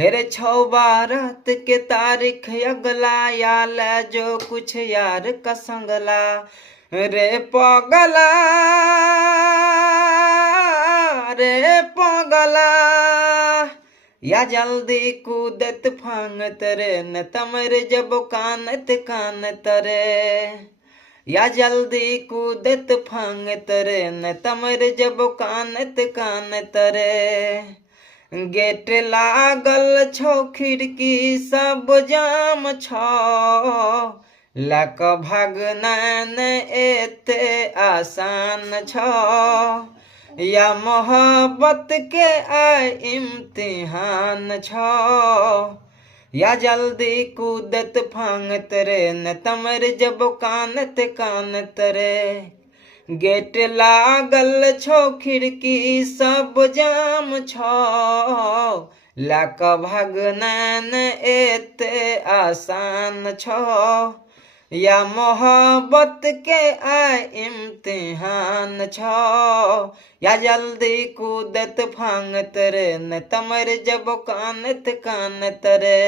हेरे छौ बारात के तारीख अगला याल जो कुछ यार का संगला रे पगला रे पगला या जल्दी कूदत फांगत रे न तमर जब कानत कानत रे या जल्दी कूदत फांगत रे न तमर जब कानत कानत रे गेट लागल छौ खिड़की सब जाम छौ लक भागना न एते आसान छौ या मोहब्बत के आय इम्तिहान छौ या जल्दी कूदत फांगत रे न तमर जब कानत कानत रे गेट लागल छौ खिड़की सब जाम छौ लाक भागना न एते आसान छौ या मोहब्बत के आय इम्तिहान छौ या जल्दी कूदत फांगत रे न तमर जब कानत कानत रे।